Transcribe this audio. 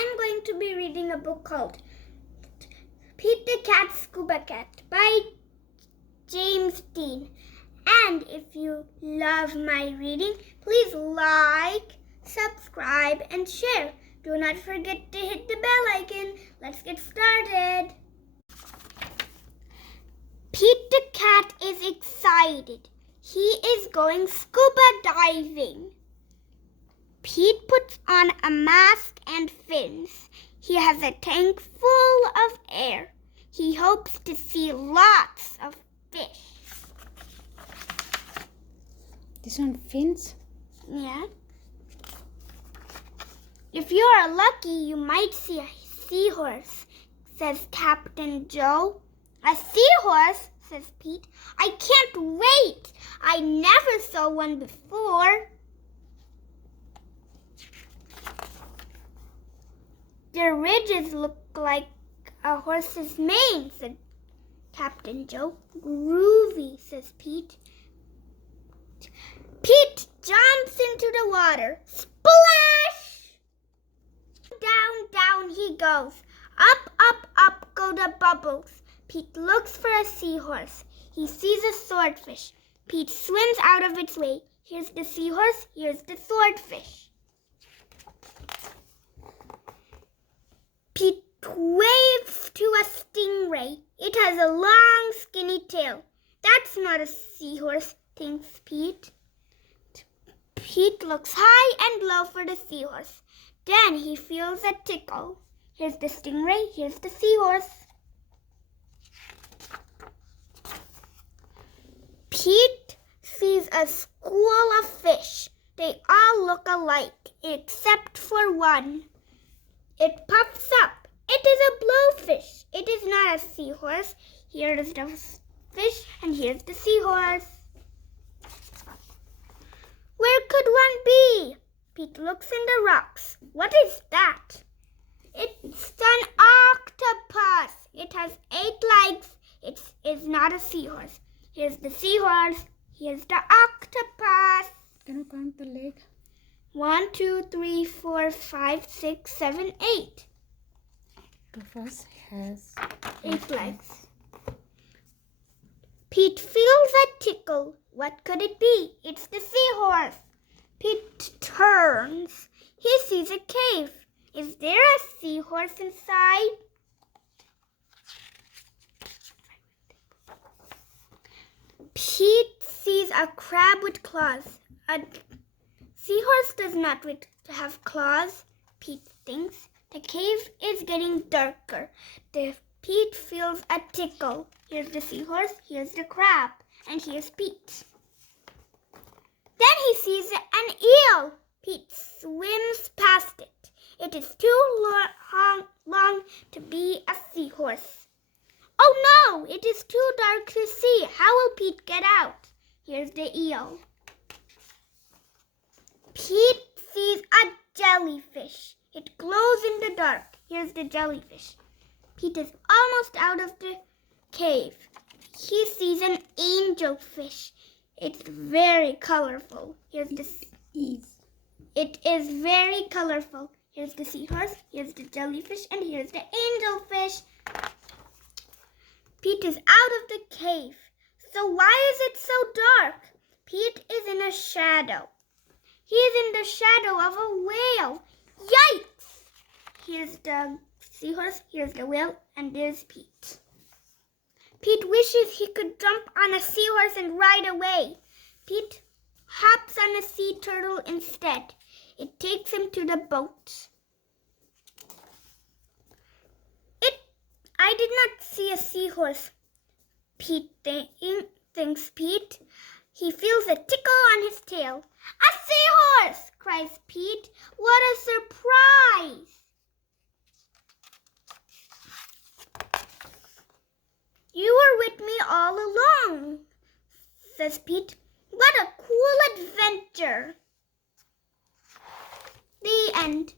I'm going to be reading a book called Pete the Cat, Scuba-Cat by James Dean. And if you love my reading, please like, subscribe, and share. Do not forget to hit the bell icon. Let's get started. Pete the cat is excited. He is going scuba diving. Pete puts on a mask and fins. He has a tank full of air. He hopes to see lots of fish. This one fins? Yeah. If you are lucky, you might see a seahorse, says Captain Joe. A seahorse, says Pete. I can't wait. I never saw one before. Their ridges look like a horse's mane, said Captain Joe. Groovy, says Pete. Pete jumps into the water. Splash! Down, down he goes. Up, up, up go the bubbles. Pete looks for a seahorse. He sees a swordfish. Pete swims out of its way. Here's the seahorse, here's the swordfish. Pete waves to a stingray. It has a long, skinny tail. That's not a seahorse, thinks Pete. Pete looks high and low for the seahorse. Then he feels a tickle. Here's the stingray, here's the seahorse. Pete sees a school of fish. They all look alike, except for one. It puffs up. It is a blowfish. It is not a seahorse. Here is the fish and here's the seahorse. Where could one be? Pete looks in the rocks. What is that? It's an octopus. It has 8 legs. It is not a seahorse. Here's the seahorse. Here's the octopus. Can you count the leg? 1, 2, 3, 4, 5, 6, 7, 8. Octopus has 8 legs. Pete feels a tickle. What could it be? It's the seahorse. Pete turns. He sees a cave. Is there a seahorse inside? Pete sees a crab with claws. A seahorse does not have claws, Pete thinks. The cave is getting darker. Pete feels a tickle. Here's the seahorse, here's the crab, and here's Pete. Then he sees an eel. Pete swims past it. It is too long to be a seahorse. Oh no, it is too dark to see. How will Pete get out? Here's the eel. Pete sees a jellyfish. It glows in the dark. Here's the jellyfish. Pete is almost out of the cave. He sees an angelfish. It's very colorful. Here's the It is very colorful. Here's the seahorse, here's the jellyfish, and here's the angelfish. Pete is out of the cave. So why is it so dark? Pete is in a shadow. He is in the shadow of a whale. Yikes! Here's the seahorse, here's the whale, and there's Pete. Pete wishes he could jump on a seahorse and ride away. Pete hops on a sea turtle instead. It takes him to the boat. I did not see a seahorse, Pete thinks Pete. He feels a tickle on his tail. A seahorse, cries Pete. What a surprise! You were with me all along, says Pete. What a cool adventure. The end.